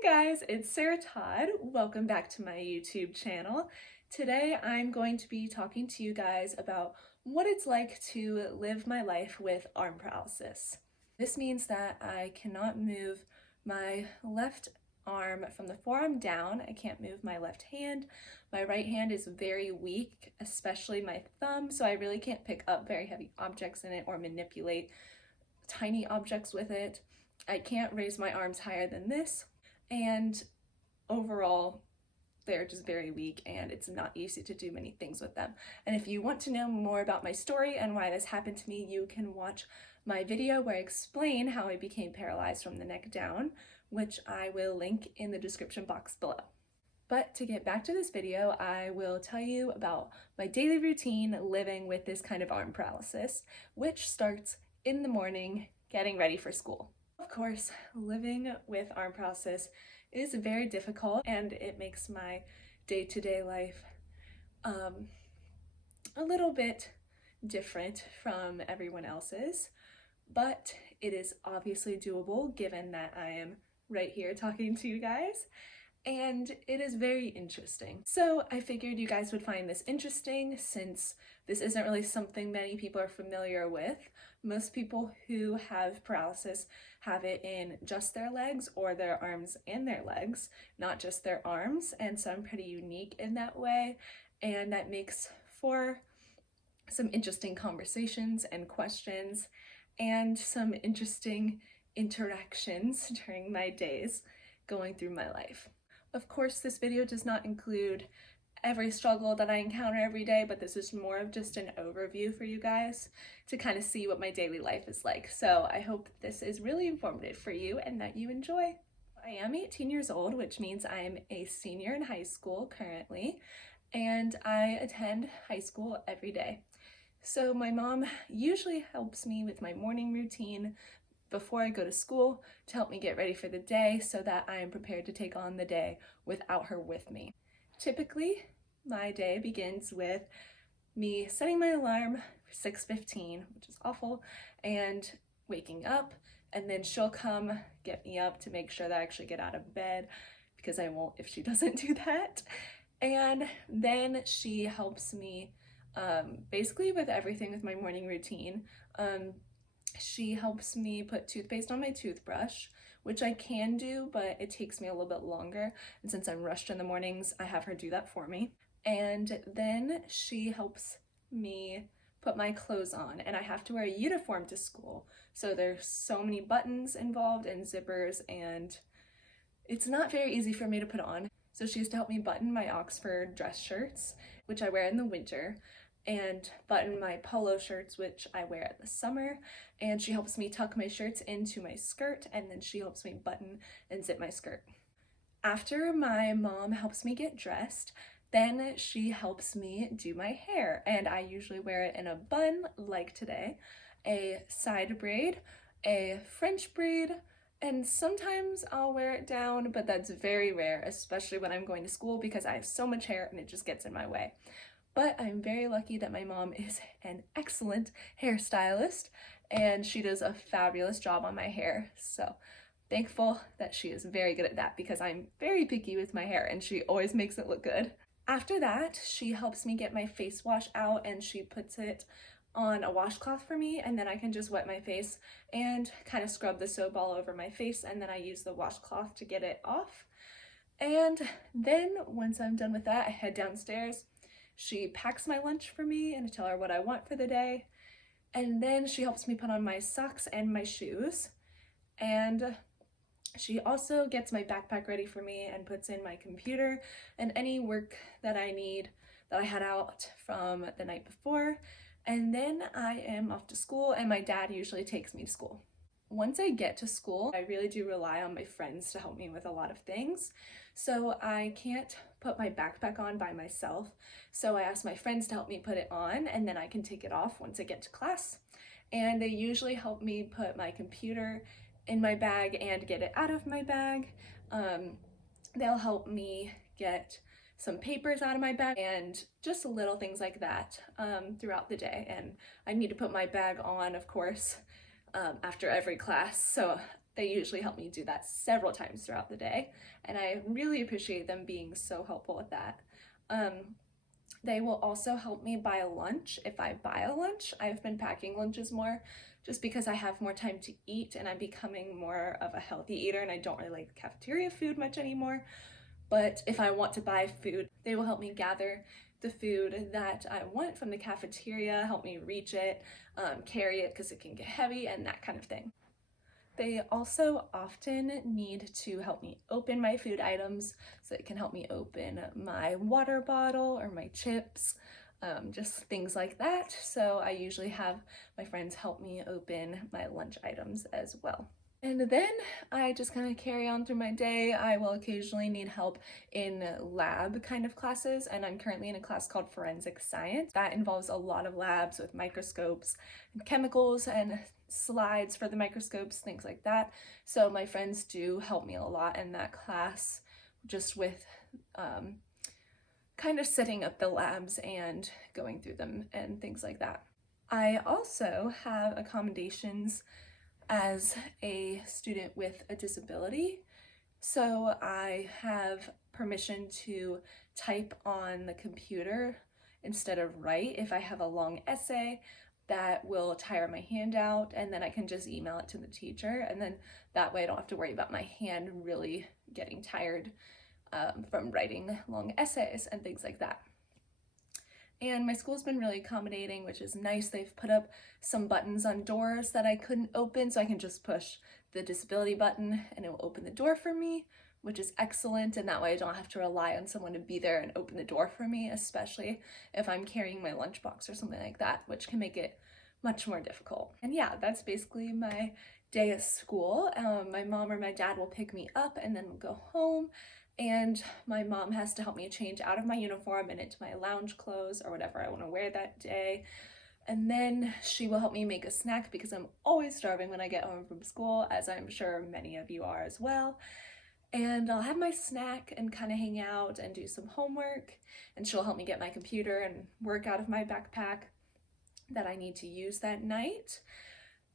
Hi guys, it's Sarah Todd. Welcome back to my YouTube channel. Today I'm going to be talking to you guys about what it's like to live my life with arm paralysis. This means that I cannot move my left arm from the forearm down. I can't move my left hand. My right hand is very weak, especially my thumb, so I really can't pick up very heavy objects in it or manipulate tiny objects with it. I can't raise my arms higher than this. And overall, they're just very weak and it's not easy to do many things with them. And if you want to know more about my story and why this happened to me, you can watch my video where I explain how I became paralyzed from the neck down, which I will link in the description box below. But to get back to this video, I will tell you about my daily routine living with this kind of arm paralysis, which starts in the morning getting ready for school. Of course, living with arm paralysis is very difficult and it makes my day-to-day life a little bit different from everyone else's, but it is obviously doable given that I am right here talking to you guys, and it is very interesting. So I figured you guys would find this interesting since this isn't really something many people are familiar with. Most people who have paralysis have it in just their legs or their arms and their legs, not just their arms, and so I'm pretty unique in that way, and that makes for some interesting conversations and questions and some interesting interactions during my days going through my life. Of course, this video does not include every struggle that I encounter every day, but this is more of just an overview for you guys to kind of see what my daily life is like. So I hope this is really informative for you and that you enjoy. I am 18 years old, which means I'm a senior in high school currently, and I attend high school every day. So my mom usually helps me with my morning routine before I go to school to help me get ready for the day so that I am prepared to take on the day without her with me. Typically, my day begins with me setting my alarm for 6:15, which is awful, and waking up, and then she'll come get me up to make sure that I actually get out of bed, because I won't if she doesn't do that. And then she helps me basically with everything with my morning routine. She helps me put toothpaste on my toothbrush, which I can do, but it takes me a little bit longer. And since I'm rushed in the mornings, I have her do that for me. And then she helps me put my clothes on, and I have to wear a uniform to school. So there's so many buttons involved and zippers, and it's not very easy for me to put on. So she used to help me button my Oxford dress shirts, which I wear in the winter, and button my polo shirts, which I wear in the summer, and she helps me tuck my shirts into my skirt, and then she helps me button and zip my skirt. After my mom helps me get dressed, then she helps me do my hair, and I usually wear it in a bun like today, a side braid, a French braid, and sometimes I'll wear it down, but that's very rare, especially when I'm going to school because I have so much hair and it just gets in my way. But I'm very lucky that my mom is an excellent hairstylist and she does a fabulous job on my hair. So thankful that she is very good at that because I'm very picky with my hair and she always makes it look good. After that, she helps me get my face wash out and she puts it on a washcloth for me, and then I can just wet my face and kind of scrub the soap all over my face, and then I use the washcloth to get it off. And then once I'm done with that, I head downstairs. She packs my lunch for me and I tell her what I want for the day. And then she helps me put on my socks and my shoes. And she also gets my backpack ready for me and puts in my computer and any work that I need that I had out from the night before. And then I am off to school, and my dad usually takes me to school. Once I get to school, I really do rely on my friends to help me with a lot of things. So I can't put my backpack on by myself. So I ask my friends to help me put it on, and then I can take it off once I get to class. And they usually help me put my computer in my bag and get it out of my bag. They'll help me get some papers out of my bag and just little things like that throughout the day. And I need to put my bag on, of course, after every class. So they usually help me do that several times throughout the day, and I really appreciate them being so helpful with that. They will also help me buy a lunch. If I buy a lunch, I've been packing lunches more just because I have more time to eat and I'm becoming more of a healthy eater and I don't really like cafeteria food much anymore. But if I want to buy food, they will help me gather the food that I want from the cafeteria, help me reach it, carry it because it can get heavy and that kind of thing. They also often need to help me open my food items, so it can help me open my water bottle or my chips, just things like that. So I usually have my friends help me open my lunch items as well. And then I just kind of carry on through my day. I will occasionally need help in lab kind of classes, and I'm currently in a class called Forensic Science. That involves a lot of labs with microscopes and chemicals and slides for the microscopes, things like that. So my friends do help me a lot in that class, just with kind of setting up the labs and going through them and things like that. I also have accommodations as a student with a disability. So I have permission to type on the computer instead of write if I have a long essay that will tire my hand out, and then I can just email it to the teacher, and then that way I don't have to worry about my hand really getting tired from writing long essays and things like that. And my school's been really accommodating, which is nice. They've put up some buttons on doors that I couldn't open, so I can just push the disability button and it will open the door for me, which is excellent. And that way I don't have to rely on someone to be there and open the door for me, especially if I'm carrying my lunchbox or something like that, which can make it much more difficult. And yeah, that's basically my day at school. My mom or my dad will pick me up and then we'll go home. And my mom has to help me change out of my uniform and into my lounge clothes or whatever I want to wear that day. And then she will help me make a snack because I'm always starving when I get home from school, as I'm sure many of you are as well. And I'll have my snack and kind of hang out and do some homework. And she'll help me get my computer and work out of my backpack that I need to use that night.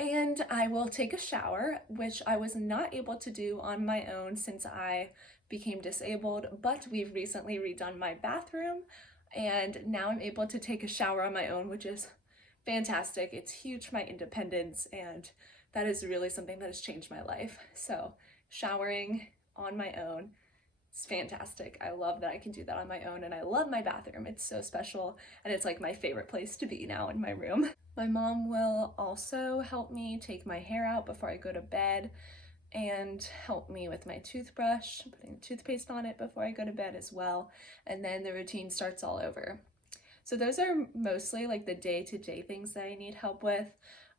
And I will take a shower, which I was not able to do on my own since I became disabled, but we've recently redone my bathroom and now I'm able to take a shower on my own, which is fantastic. It's huge for my independence, and that is really something that has changed my life. So showering on my own is fantastic. I love that I can do that on my own, and I love my bathroom. It's so special, and it's like my favorite place to be now in my room. My mom will also help me take my hair out before I go to bed and help me with my toothbrush, putting toothpaste on it before I go to bed as well. And then the routine starts all over. So those are mostly like the day-to-day things that I need help with.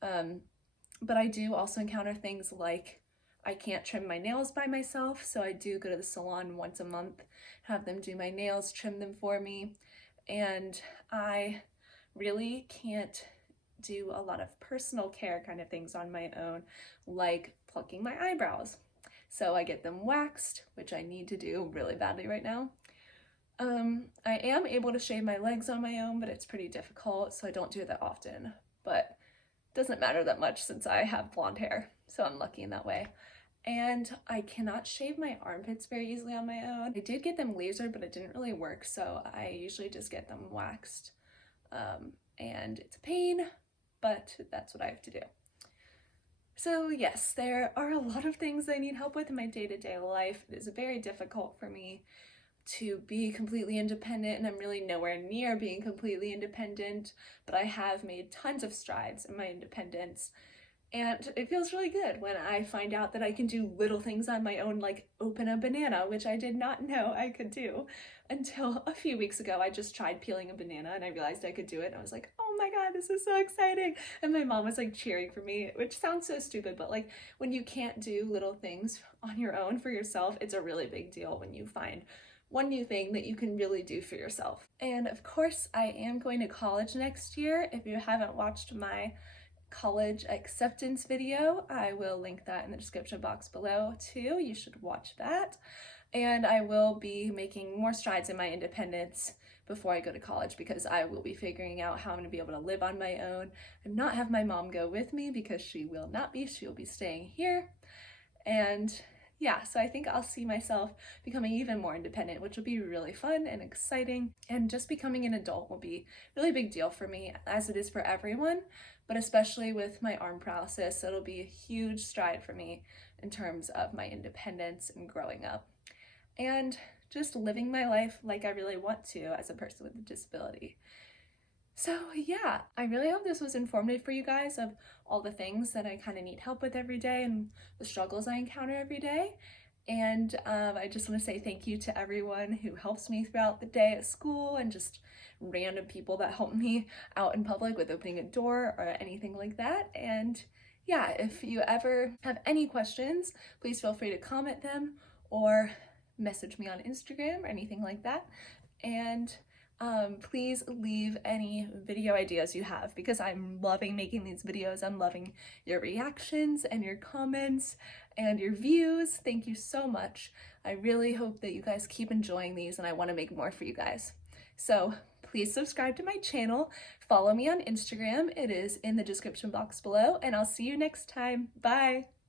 But I do also encounter things like I can't trim my nails by myself, so I do go to the salon once a month, have them do my nails, trim them for me. And I really can't do a lot of personal care kind of things on my own, like plucking my eyebrows. So I get them waxed, which I need to do really badly right now. I am able to shave my legs on my own, but it's pretty difficult, so I don't do it that often. But it doesn't matter that much since I have blonde hair, so I'm lucky in that way. And I cannot shave my armpits very easily on my own. I did get them lasered, but it didn't really work, so I usually just get them waxed. And it's a pain, but that's what I have to do. So yes, there are a lot of things I need help with in my day-to-day life. It is very difficult for me to be completely independent, and I'm really nowhere near being completely independent, but I have made tons of strides in my independence. And it feels really good when I find out that I can do little things on my own, like open a banana, which I did not know I could do until a few weeks ago. I just tried peeling a banana and I realized I could do it. And I was like, oh my God, this is so exciting. And my mom was like cheering for me, which sounds so stupid, but like when you can't do little things on your own for yourself, it's a really big deal when you find one new thing that you can really do for yourself. And of course, I am going to college next year. If you haven't watched my college acceptance video, I will link that in the description box below too. You should watch that. And I will be making more strides in my independence before I go to college, because I will be figuring out how I'm going to be able to live on my own and not have my mom go with me, because she will not be. She will be staying here. And yeah, so I think I'll see myself becoming even more independent, which will be really fun and exciting. And just becoming an adult will be a really big deal for me, as it is for everyone, but especially with my arm paralysis, it'll be a huge stride for me in terms of my independence and growing up. And just living my life like I really want to as a person with a disability. So yeah, I really hope this was informative for you guys of all the things that I kind of need help with every day and the struggles I encounter every day. And I just want to say thank you to everyone who helps me throughout the day at school, and just random people that help me out in public with opening a door or anything like that. And yeah, if you ever have any questions, please feel free to comment them or message me on Instagram or anything like that. And please leave any video ideas you have, because I'm loving making these videos. I'm loving your reactions and your comments and your views. Thank you so much. I really hope that you guys keep enjoying these, and I want to make more for you guys. So please subscribe to my channel. Follow me on Instagram. It is in the description box below, and I'll see you next time. Bye.